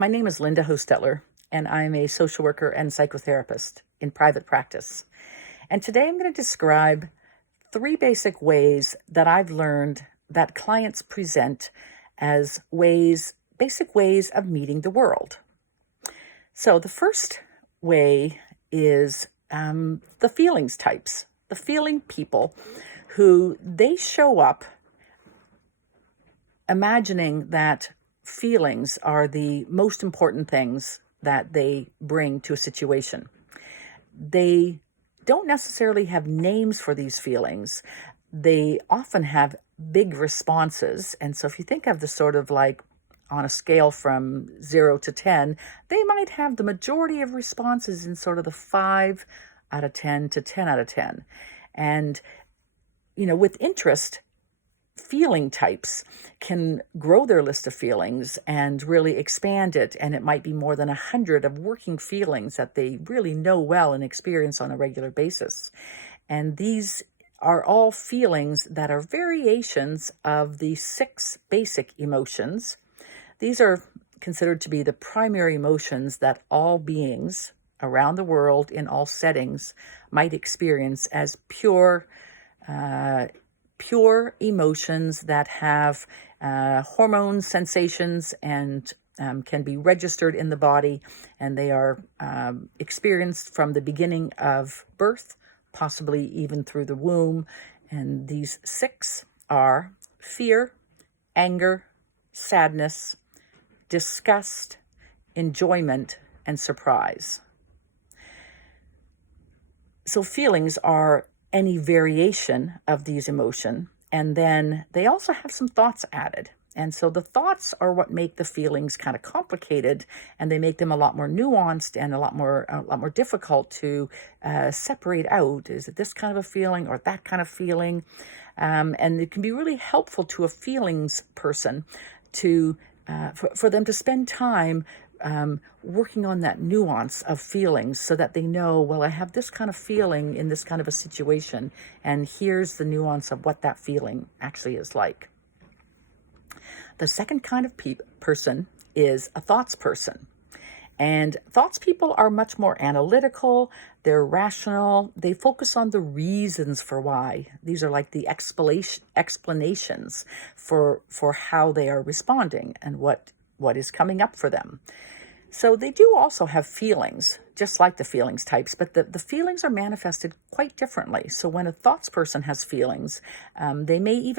My name is Linda Hochstetler, and I'm a social worker and psychotherapist in private practice. And today I'm going to describe three basic ways that I've learned that clients present as basic ways of meeting the world. So the first way is the feelings types, the feeling people who they show up imagining that feelings are the most important things that they bring to a situation. They don't necessarily have names for these feelings. They often have big responses. And so if you think of the sort of like on a scale from 0 to 10, they might have the majority of responses in sort of the 5 out of 10 to 10 out of 10. And, with interest, feeling types can grow their list of feelings and really expand it. And it might be more than 100 of working feelings that they really know well and experience on a regular basis. And these are all feelings that are variations of the 6 basic emotions. These are considered to be the primary emotions that all beings around the world in all settings might experience as pure emotions that have hormones, sensations, and can be registered in the body, and they are experienced from the beginning of birth, possibly even through the womb. And these 6 are fear, anger, sadness, disgust, enjoyment, and surprise. So feelings are any variation of these emotions, and then they also have some thoughts added. And so the thoughts are what make the feelings kind of complicated, and they make them a lot more nuanced and a lot more difficult to separate out. Is it this kind of a feeling or that kind of feeling? And it can be really helpful to a feelings person to for them to spend time working on that nuance of feelings so that they know, well, I have this kind of feeling in this kind of a situation, and here's the nuance of what that feeling actually is like. The second kind of person is a thoughts person. And thoughts people are much more analytical, they're rational, they focus on the reasons for why. These are like the explanations for how they are responding and what is coming up for them. So they do also have feelings, just like the feelings types, but the feelings are manifested quite differently. So when a thoughts person has feelings, they may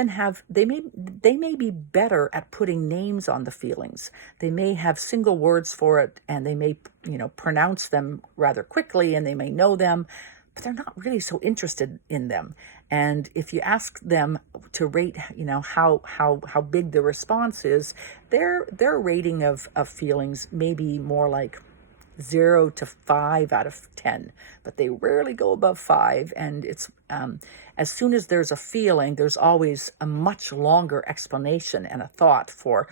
be better at putting names on the feelings. They may have single words for it, and they may, pronounce them rather quickly, and they may know them, but they're not really so interested in them. And if you ask them to rate, how big the response is, their rating of feelings may be more like 0 to 5 out of 10, but they rarely go above 5. And it's as soon as there's a feeling, there's always a much longer explanation and a thought for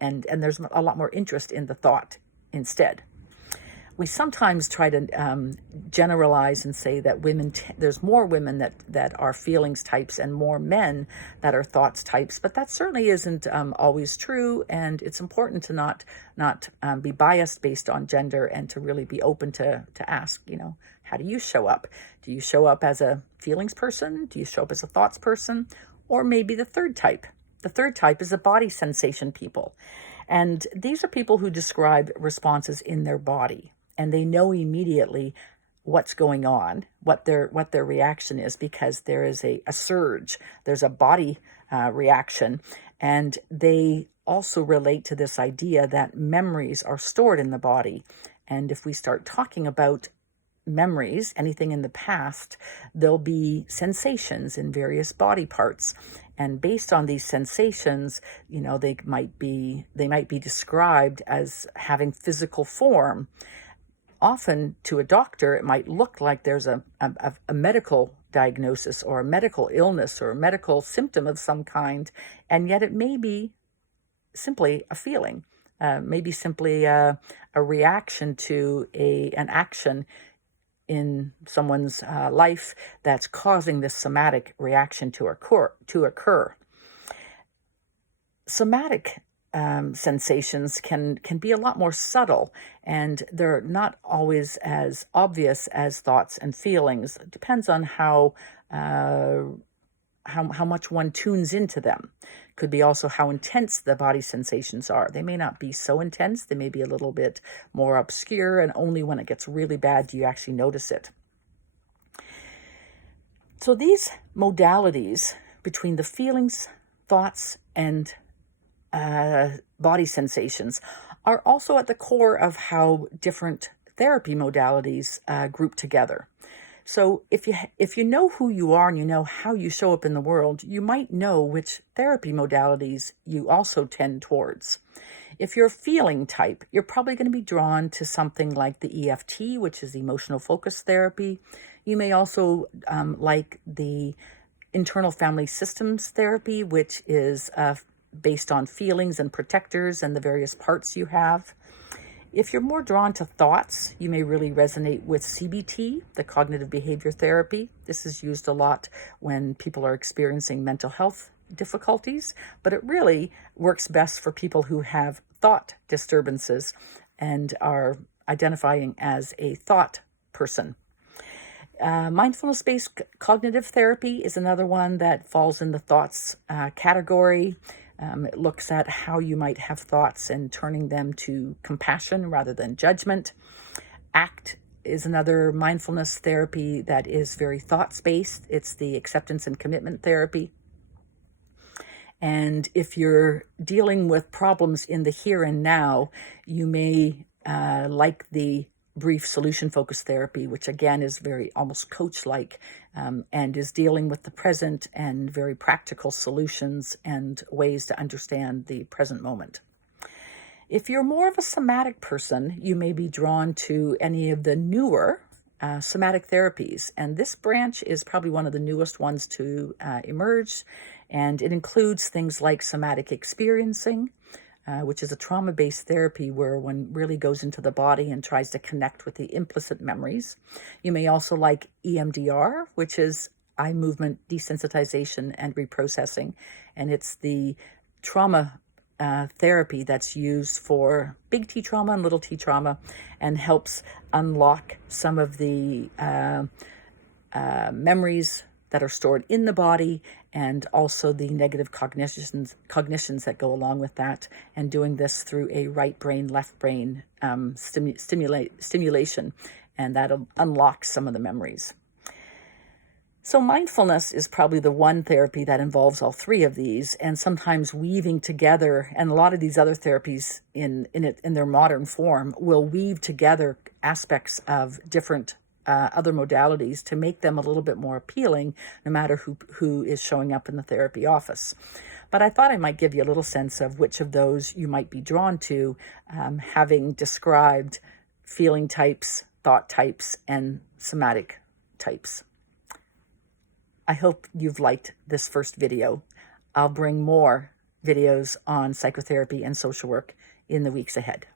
and there's a lot more interest in the thought instead. We sometimes try to generalize and say that there's more women that are feelings types and more men that are thoughts types, but that certainly isn't always true. And it's important to not be biased based on gender, and to really be open to ask, how do you show up? Do you show up as a feelings person? Do you show up as a thoughts person? Or maybe the third type. The third type is a body sensation people. And these are people who describe responses in their body. And they know immediately what's going on, what their reaction is, because there is a surge, there's a body reaction. And they also relate to this idea that memories are stored in the body. And if we start talking about memories, anything in the past, there'll be sensations in various body parts. And based on these sensations, they might be described as having physical form. Often to a doctor, it might look like there's a medical diagnosis or a medical illness or a medical symptom of some kind, and yet it may be simply a feeling, maybe simply a reaction to an action in someone's life that's causing this somatic reaction to occur. Somatic sensations can be a lot more subtle, and they're not always as obvious as thoughts and feelings. It depends on how much one tunes into them. Could be also how intense the body sensations are. They may not be so intense. They may be a little bit more obscure, and only when it gets really bad do you actually notice it. So these modalities between the feelings, thoughts, and body sensations are also at the core of how different therapy modalities group together. So if you know who you are and you know how you show up in the world, you might know which therapy modalities you also tend towards. If you're a feeling type, you're probably going to be drawn to something like the EFT, which is emotional focus therapy. You may also like the internal family systems therapy, which is based on feelings and protectors and the various parts you have. If you're more drawn to thoughts, you may really resonate with CBT, the cognitive behavior therapy. This is used a lot when people are experiencing mental health difficulties, but it really works best for people who have thought disturbances and are identifying as a thought person. Mindfulness-based cognitive therapy is another one that falls in the thoughts category. It looks at how you might have thoughts and turning them to compassion rather than judgment. ACT is another mindfulness therapy that is very thoughts-based. It's the acceptance and commitment therapy. And if you're dealing with problems in the here and now, you may like the brief solution focused therapy, which again is very almost coach-like and is dealing with the present and very practical solutions and ways to understand the present moment. If you're more of a somatic person, you may be drawn to any of the newer somatic therapies. And this branch is probably one of the newest ones to emerge. And it includes things like somatic experiencing, which is a trauma-based therapy where one really goes into the body and tries to connect with the implicit memories. You may also like EMDR, which is eye movement desensitization and reprocessing. And it's the trauma therapy that's used for big T trauma and little t trauma and helps unlock some of the memories that are stored in the body and also the negative cognitions that go along with that, and doing this through a right brain, left brain stimulation, and that'll unlock some of the memories. So mindfulness is probably the one therapy that involves all three of these, and sometimes weaving together, and a lot of these other therapies in their modern form will weave together aspects of different other modalities to make them a little bit more appealing, no matter who is showing up in the therapy office. But I thought I might give you a little sense of which of those you might be drawn to, having described feeling types, thought types, and somatic types. I hope you've liked this first video. I'll bring more videos on psychotherapy and social work in the weeks ahead.